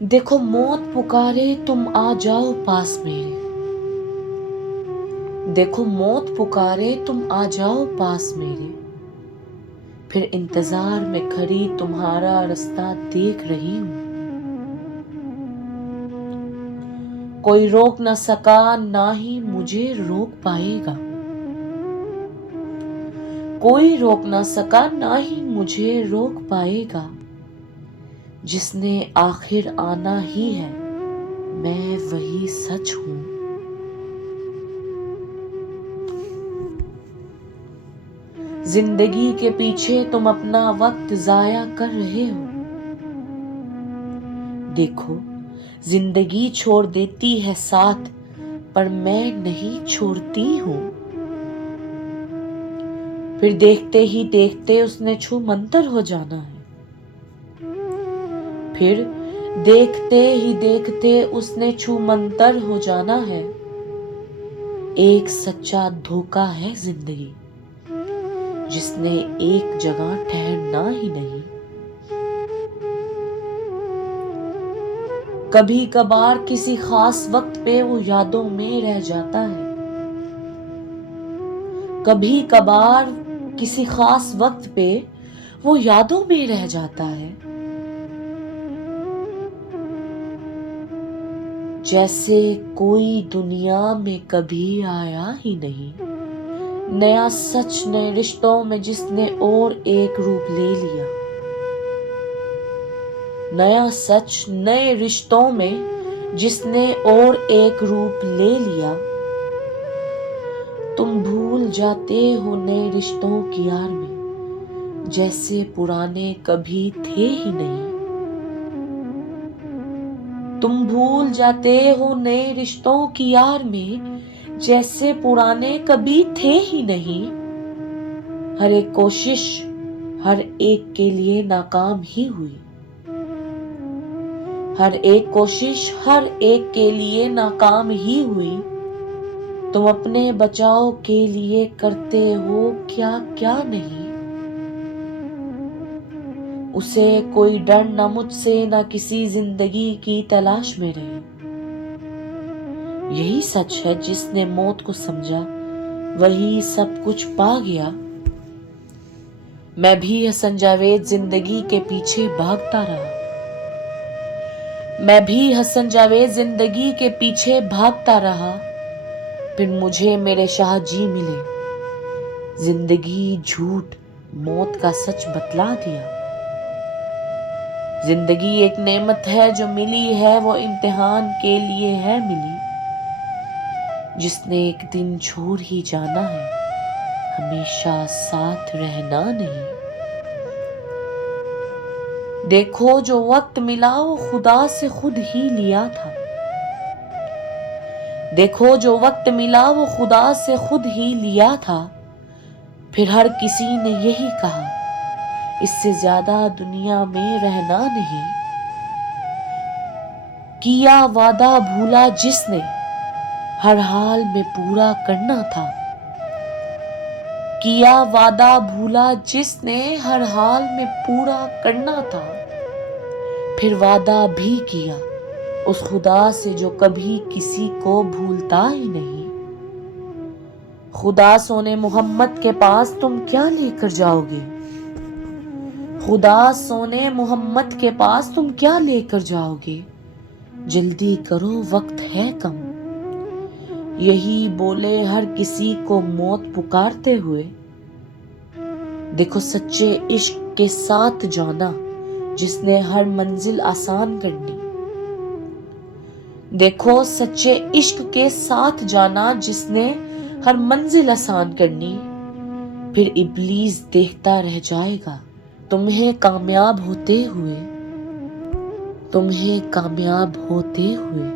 دیکھو موت پکارے تم آ جاؤ پاس میرے، دیکھو موت پکارے تم آ جاؤ پاس میرے، پھر انتظار میں کھڑی تمہارا رستہ دیکھ رہی ہوں۔ کوئی روک نہ سکا نہ ہی مجھے روک پائے گا، کوئی روک نہ سکا نہ ہی مجھے روک پائے گا، جس نے آخر آنا ہی ہے میں وہی سچ ہوں۔ زندگی کے پیچھے تم اپنا وقت ضائع کر رہے ہو، دیکھو زندگی چھوڑ دیتی ہے ساتھ پر میں نہیں چھوڑتی ہوں۔ پھر دیکھتے ہی دیکھتے اس نے چھو منتر ہو جانا ہے، پھر دیکھتے ہی دیکھتے اس نے چھو منتر ہو جانا ہے۔ ایک سچا دھوکا ہے زندگی جس نے ایک جگہ ٹھہرنا ہی نہیں۔ کبھی کبھار کسی خاص وقت پہ وہ یادوں میں رہ جاتا ہے، کبھی کبھار کسی خاص وقت پہ وہ یادوں میں رہ جاتا ہے، جیسے کوئی دنیا میں کبھی آیا ہی نہیں۔ نیا سچ نئے رشتوں میں جس نے اور ایک روپ لے لیا، نیا سچ نئے رشتوں میں جس نے اور ایک روپ لے لیا۔ تم بھول جاتے ہو نئے رشتوں کی آڑ میں جیسے پرانے کبھی تھے ہی نہیں۔ تم بھول جاتے ہو نئے رشتوں کی آڑ میں جیسے پرانے کبھی تھے ہی نہیں۔ ہر ایک کوشش ہر ایک کے لیے ناکام ہی ہوئی، ہر ایک کوشش ہر ایک کے لیے ناکام ہی ہوئی۔ تم اپنے بچاؤ کے لیے کرتے ہو کیا کیا نہیں۔ اسے کوئی ڈر نہ مجھ سے نہ کسی زندگی کی تلاش میں رہی۔ یہی سچ ہے جس نے موت کو سمجھا وہی سب کچھ پا گیا۔ میں بھی حسن جاوید زندگی کے پیچھے بھاگتا رہا، میں بھی حسن جاوید زندگی کے پیچھے بھاگتا رہا، پھر مجھے میرے شاہ جی ملے، زندگی جھوٹ موت کا سچ بتلا دیا۔ زندگی ایک نعمت ہے جو ملی ہے وہ امتحان کے لیے ہے ملی، جس نے ایک دن چھوڑ ہی جانا ہے ہمیشہ ساتھ رہنا نہیں۔ دیکھو جو وقت ملا وہ خدا سے خود ہی لیا تھا، دیکھو جو وقت ملا وہ خدا سے خود ہی لیا تھا، پھر ہر کسی نے یہی کہا اس سے زیادہ دنیا میں رہنا نہیں۔ کیا وعدہ بھولا جس نے ہر حال میں پورا کرنا تھا، کیا وعدہ بھولا جس نے ہر حال میں پورا کرنا تھا، پھر وعدہ بھی کیا اس خدا سے جو کبھی کسی کو بھولتا ہی نہیں۔ خدا سونے محمد کے پاس تم کیا لے کر جاؤ گے، خدا سونے محمد کے پاس تم کیا لے کر جاؤ گے، جلدی کرو وقت ہے کم۔ یہی بولے ہر کسی کو موت پکارتے ہوئے۔ دیکھو سچے عشق کے ساتھ جانا جس نے ہر منزل آسان کرنی، دیکھو سچے عشق کے ساتھ جانا جس نے ہر منزل آسان کرنی، پھر ابلیس دیکھتا رہ جائے گا تمہیں کامیاب ہوتے ہوئے، تمہیں کامیاب ہوتے ہوئے۔